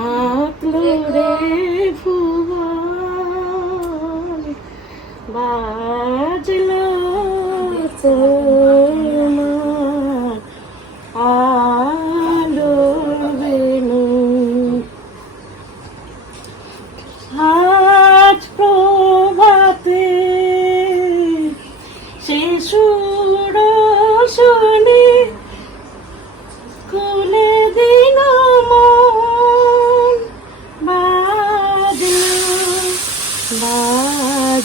ডাকলো রে ভুবন বাজলো তো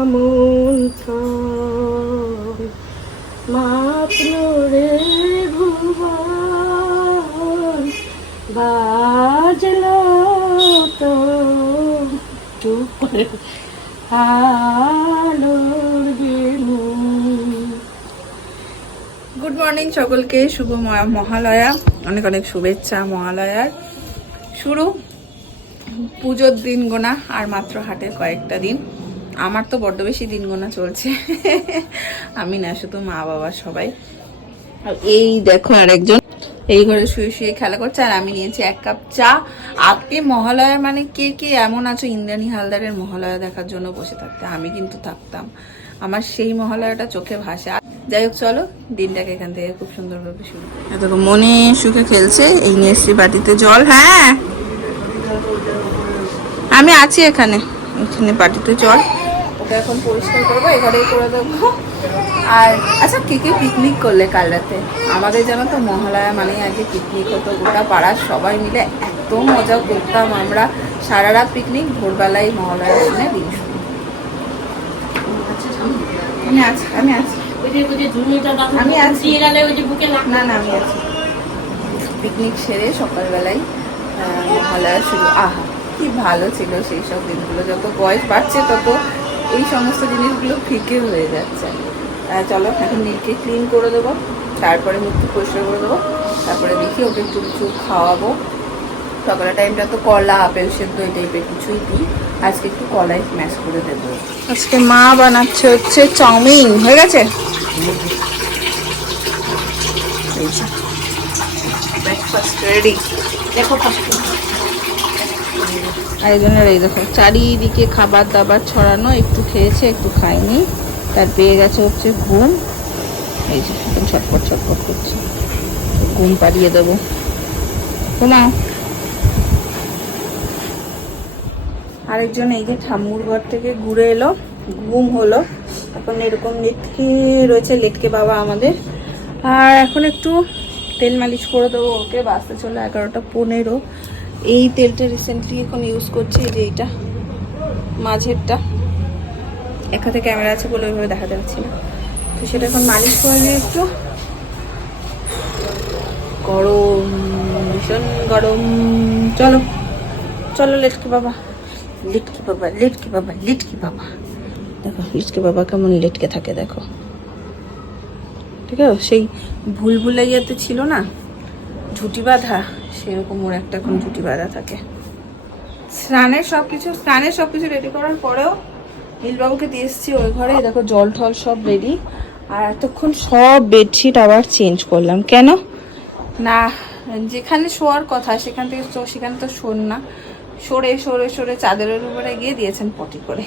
আমন্ত্রণ। মাত্র রে বাজলো তো চুপ গুড মর্নিং সকলকে, শুভ মহালয়া। অনেক অনেক শুভেচ্ছা মহালয়ার। শুরু পুজোর দিন গোনা, আর মাত্র হাটের কয়েকটা দিন। আমার তো বড্ড বেশি দিন গোনা চলছে। আমি না, শুধু মা, বাবা সবাই। এই দেখো আরেকজন। এই ঘরে শুয়ে শুয়ে খেলা করছে, আর আমি নিয়েছি এক কাপ চা। আজকে মহালয়া মানে কে কে এমন আছো? ইন্দ্রাণী হালদারের মহালয়া দেখার জন্য বসে থাকতে। আমি কিন্তু থাকতাম। আমার সেই মহালয়াটা চোখে ভাসে। আর যাই হোক, চলো, দিনটাকে এখান থেকে খুব সুন্দরভাবে শুরু দেখো মনে সুখে খেলছে। এই নিয়ে এসছি বাটিতে জল হ্যাঁ। আমি আছি এখানে। এখানে বাটিতে জল। ওটা এখন পরিষ্কার করব এখানেই করে দেবো। আর আচ্ছা কে কে পিকনিক করলে কাল রাতে? আমাদের জানো তো মহালয়া মানে আগে পিকনিক হতো গোটা পাড়ার সবাই মিলে এত মজা করতাম আমরা। সারা রাত পিকনিক ভোরবেলায় মহালয়া শুনে দিন আমি আছি আমি আছি। আমি আছি। না না আমি আছি। পিকনিক সেরে সকালবেলায় মহালয়া শুরু। আহা কি ভালো ছিল সেই সব দিনগুলো। যত বয়স বাড়ছে তত এই সমস্ত জিনিসগুলো ফিকে হয়ে যাচ্ছে। চলো এখন নীলকে ক্লিন করে দেবো তারপরে মুখটি পরিষ্কার করে দেবো তারপরে দেখি ওকে একটু কিছু খাওয়াবো। সকালের টাইমটা তো কলা আপেল সেদ্ধ এই টাইপের কিছুই দিই। আজকে একটু কলাই স্ম্যাশ করে দেবো। আজকে মা বানাচ্ছে হচ্ছে চাউমিন হয়ে গেছে? ব্রেকফাস্ট রেডি একজনের এই দেখো, চারিদিকে খাবার দাবার ছড়ানো, একটু খেয়েছে, একটু খায়নি। তার পেয়ে গেছে হচ্ছে ঘুম। এই যে, এখন ছটপট ছটপট করছে। ঘুম পাড়িয়ে দেবো। ঘুমাও। আরেকজন এই যে ঠাম্মুর ঘর থেকে ঘুরে এলো, ঘুম হলো। এখন এরকম লেটকে রয়েছে, লেটকে বাবা আমাদের। আর এখন একটু তেল মালিশ করে দেবো ওকে বাসতে চলে এগারোটা পনেরো। এই তেলটা রিসেন্টলি এখন ইউজ করছি যে এইটা মাঝেরটা। এখানে ক্যামেরা আছে বলে ওইভাবে দেখা যাচ্ছে না। তো সেটা এখন মালিশ করে নিয়ে একটু। গরম, ভীষণ গরম। চলো চলো, লেটকে বাবা। লিটকি বাবা লিটকি বাবা লিটকি বাবা। দেখো, লিটকি বাবা কেমন লেটকে থাকে, দেখো। ঠিক আছে? সেই ভুল ভুলাইয়াতে ছিল না? ঝুটি বাঁধা সেরকম ওর একটা এখন ঝুটি বাঁধা থাকে। স্নানের সব কিছু স্নানের সব কিছু রেডি করার পরেও নীলবাবুকে দিয়ে এসেছি ওই ঘরে। দেখো জল টল সব রেডি আর এতক্ষণ সব বেডশিট আবার চেঞ্জ করলাম। কেন? না যেখানে শোয়ার কথা সেখান থেকে তো সেখানে তো শোন না। সরে সরে সরে চাদরের উপরে গিয়ে দিয়েছেন পটি করে।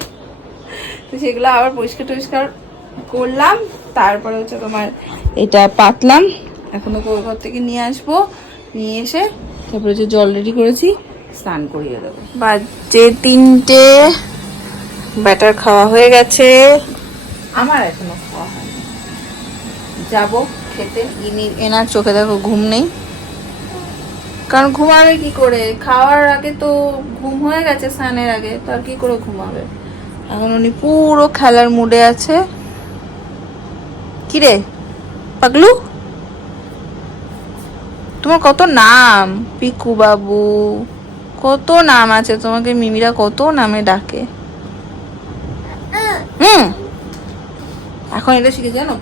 তো সেগুলো আবার পরিষ্কার টরিষ্কার করলাম। তারপরে হচ্ছে তোমার এটা পাতলাম। এখন ওকে ওই ঘর থেকে নিয়ে আসব। নিয়ে এসে তারপরে যে জল রেডি করেছি স্নান করিয়ে দেবো। বাজে তিনটে। ব্যাটার খাওয়া হয়ে গেছে। আমার এখনও খাওয়া হয়নি। যাব খেতে। ইনি এনার চোখে দেখো ঘুম নেই। কারণ ঘুমাবে কি করে? খাওয়ার আগে তো ঘুম হয়ে গেছে স্নানের আগে তো আর কি করে ঘুমাবে? এখন উনি পুরো খেলার মুডে আছে। কিরে? পাগলু? তোমার কত নাম? পিকু বাবু কত নাম আছে? তোমাকে মিমিরা কত নামে ডাকে? হুম। এখন এটা শিখে জানো?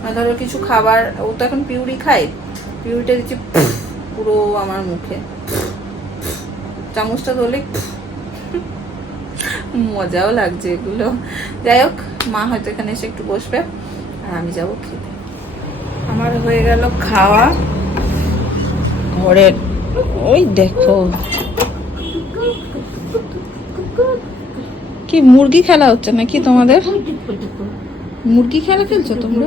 মানে ধরো কিছু খাবার, ও তো এখন পিউরি খায়। পিউরিটা দিচ্ছে পুরো আমার মুখে। চামচটা ধরলে মজাও লাগছে এগুলো। যাই হোক, মা হয়তো এখানে এসে একটু বসবে, আর আমি যাব খেতে। আমার হয়ে গেল খাওয়া। ঘরের ওই দেখো। কি মুরগি খেলা হচ্ছে নাকি তোমাদের। মুরগি খেলা খেলছো তোমরা?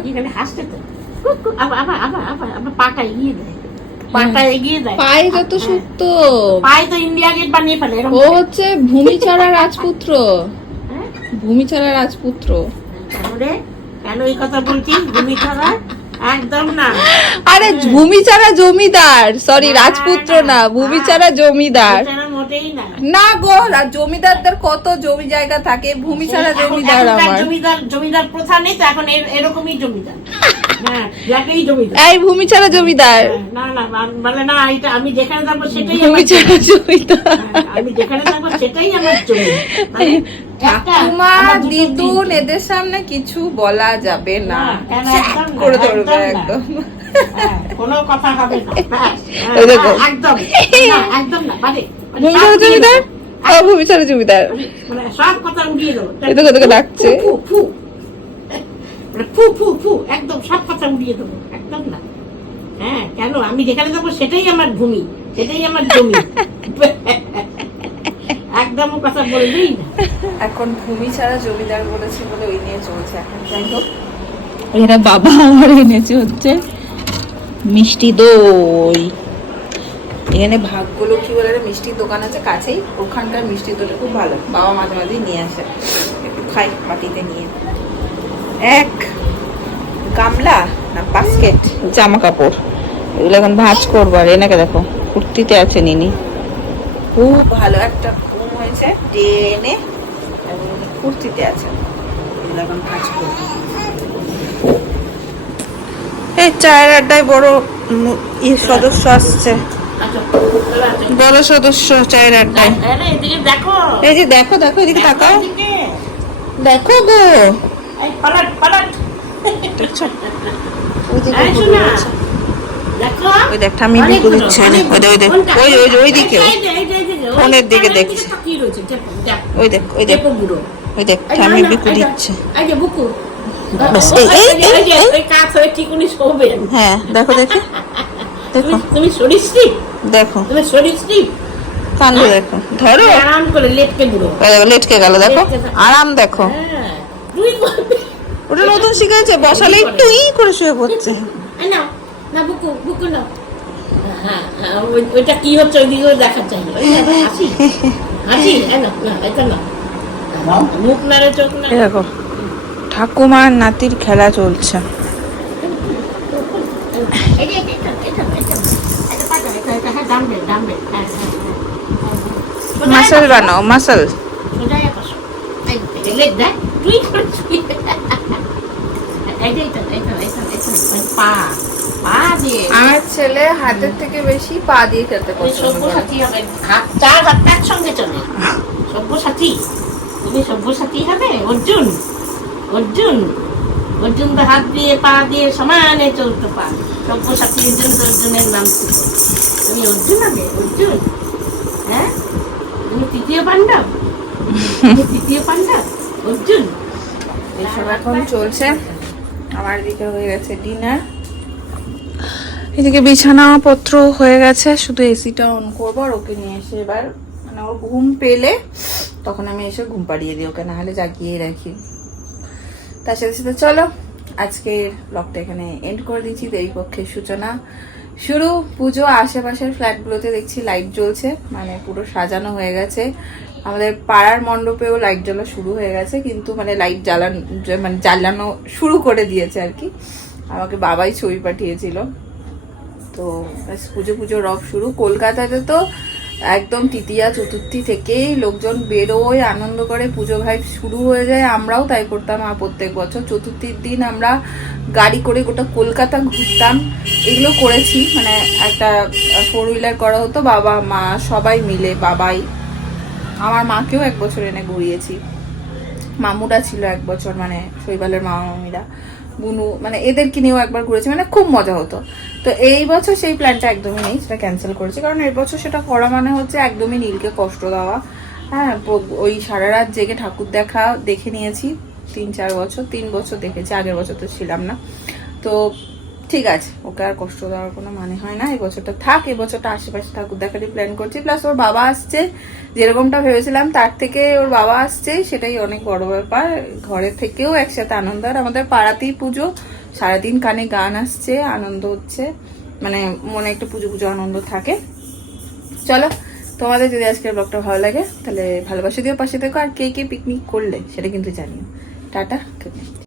পায়ে যত সুক্ত পায়ে তো ইন্ডিয়া গেট বানিয়ে ফেলে ও হচ্ছে ভূমি ছাড়া রাজপুত্র। হ্যাঁ? রাজপুত্র। তাহলে কেন এই কথা বলছিস? ভূমি ছাড়া একদম না। আরে ভূমি ছাড়া জমিদার। সরি রাজপুত্র না ভূমি ছাড়া জমিদার। না। গো জমিদারদের কত জমি জায়গা থাকে ভূমি ছাড়া জমিদার আমার। জমিদার জমিদার প্রথা নেই তো এখন এরকমই জমিদার। যাকেই জমিদার। এই ভূমি ছাড়া জমিদার। না না বা- না এটা আমি যেখানে যাব সেটাই ভূমি ছাড়া জমিদার। আমি যেখানে যাব সেটাই আমার জমি। ঠাকুমা দিদুন এদের সামনে কিছু বলা যাবে না। একদম করে ধরবে একদম। হ্যাঁ, কোনো কথা হবে না। হ্যাঁ, এই দেখো। হ্যাঁ, একদম। একদম না মানে ভূমি সব জমিদার? ও জমিদার। মানে সব কথা উড়িয়ে দেবো। ডাকছে। ফু, ফু, ফু। মানে ফু ফু ফু একদম সব কথা উড়িয়ে দেবো। একদম না। হ্যাঁ কেন? আমি যেখানে যাব সেটাই আমার ভূমি। সেটাই আমার জমি। একদম কথা বলবেই না। এখন ভূমি ছাড়া জমিদার বলেছে বলে ওই নিয়ে চলছে। এখন যাই হোক। এরা বাবা আমার এনেছে হচ্ছে মিষ্টি দই। এখানে ভাগগুলো কি বলে একটা মিষ্টির দোকান আছে কাছেই ওখানকার মিষ্টি দইটা খুব ভালো। বাবা মাঝে মাঝে নিয়ে আসে। একটু খাই মাটিতে নিয়ে। এক গামলা না বাস্কেট? জামা কাপড় এগুলো এখন ভাঁজ করব আর এনাকে দেখো কুর্তিতে আছে নিনি। খুব ভালো একটা ঘুম হয়েছে ডেনে কুর্তিতে আছে। এগুলো এখন ভাঁজ করব। এই চায়ের আড্ডায় বড় সদস্য আসছে। বড় সদস্য চায়ের আড্ডায়। দেখো। এই যে দেখো দেখো এদিকে তাকাও। দেখো গো। ওই দেখ, ঠাম্মি দিচ্ছে, ওই দেখ, ওই ওই, ওই, দিকে। ফোনের দিকে দেখছে। ওই দেখ ওই দেখ। ওই দেখ যে, বিকু দিচ্ছে। এই এই, এই কাজ হয়ে শোবেন। হ্যাঁ দেখো দেখি। দেখো। তুমি- সরীসৃপ? দেখো। তুমি সরীসৃপ? কাণ্ড দেখো। ধরো। আরাম করে লেটকে। দেখো, লেটকে গেল দেখো। আরাম দেখো। হ্যাঁ, তুই ওটা নতুন শিখেছে বসালেই টুই করে শুয়ে পড়ছে। নাও, না বুকু, বুকু নাও। হ্যাঁ, হ্যাঁ, ওই- ওইটা কি হচ্ছে ওইদিকেও দেখা চাই হাসি। হাসি না, এটা নাও। মুখ নাড়ে চোখ নাড়ে। দেখো। ঠাকুমার নাতির খেলা চলছে এই যে, এটা, এটা, এটা, এটা, এটা পাতা, এটা, হ্যাঁ, হ্যাঁ, হ্যাঁ। মাসল বানাও মাসল দিয়ে। আমার ছেলে হাতের থেকে বেশি পা দিয়ে করে। সব্যসাচী হবে, হাত, চার হাত একসঙ্গে চলে। সব্যসাচী, তুমি সব্যসাচী হবে? অর্জুন। অর্জুন। অর্জুন তো হাত দিয়ে পা দিয়ে সমানে চলতে পারে অর্জুন তো অর্জুনের নাম ছিল অর্জুন হবে অর্জুন হ্যাঁ তৃতীয় পাণ্ডব তৃতীয় পাণ্ডব অর্জুন এসব এখন চলছে। আমার দিকে হয়ে গেছে ডিনার এদিকে বিছানাপত্র হয়ে গেছে, শুধু এসিটা অন করব আর ওকে নিয়ে এসে এবার মানে ওর ঘুম পেলে তখন আমি এসে ঘুম পাড়িয়ে দিই ওকে, নাহলে জাগিয়ে রাখি। তার সাথে সাথে চলো। আজকের ব্লগটা এখানে এন্ড করে দিচ্ছি। দেবী পক্ষের সূচনা শুরু। পুজো, আশেপাশের ফ্ল্যাটগুলোতে দেখছি লাইট জ্বলছে মানে পুরো সাজানো হয়ে গেছে। আমাদের পাড়ার মণ্ডপেও লাইট জ্বলা শুরু হয়ে গেছে, কিন্তু মানে লাইট জ্বালানো মানে জ্বালানো শুরু করে দিয়েছে আর কি। আমাকে বাবাই ছবি পাঠিয়েছিল। তো পুজো পুজো রব শুরু। কলকাতাতে তো একদম তৃতীয়া, চতুর্থী থেকেই লোকজন বেরোয়, আনন্দ করে, পুজো ভাই শুরু হয়ে যায়। আমরাও তাই করতাম আর প্রত্যেক বছর। চতুর্থীর দিন আমরা গাড়ি করে গোটা কলকাতা ঘুরতাম। এগুলো করেছি। মানে একটা ফোর হুইলার করা হতো, বাবা, মা সবাই মিলে, বাবাই। আমার মাকেও এক বছর এনে ঘুরিয়েছি। মামুরা ছিল এক বছর মানে শৈবালের মামা মামিরা বুনু মানে এদেরকে নিয়েও একবার ঘুরেছি। মানে খুব মজা হতো। তো এই বছর সেই প্ল্যানটা একদমই নেই, সেটা ক্যান্সেল করেছি। কারণ এই বছর সেটা করা মানে হচ্ছে একদমই নীলকে কষ্ট দেওয়া। হ্যাঁ ওই সারা রাত জেগে ঠাকুর দেখা দেখে নিয়েছি, তিন চার বছর, তিন বছর দেখেছি, আগের বছর তো ছিলাম না। তো ঠিক আছে, ওকে আর কষ্ট দেওয়ার কোনো মানে হয় না, এই বছরটা থাক, এই বছরটা আশেপাশে ঠাকুর দেখারই প্ল্যান করছি। প্লাস ওর বাবা আসছে, যেরকমটা ভেবেছিলাম, তার থেকে ওর বাবা আসছে, সেটাই অনেক বড় ব্যাপার। ঘরে থেকেও একসাথে আনন্দ, আর আমাদের পাড়াতেই পুজো। সারাদিন কানে গান আসছে, আনন্দ হচ্ছে মানে মনে একটা পুজো পুজো আনন্দ থাকে। চলো, তোমাদের যদি আজকের ব্লগটা ভালো লাগে, তাহলে ভালোবাসা দিও পাশে থেকো, আর কে কে পিকনিক করলে সেটা কিন্তু জানিও। টাটা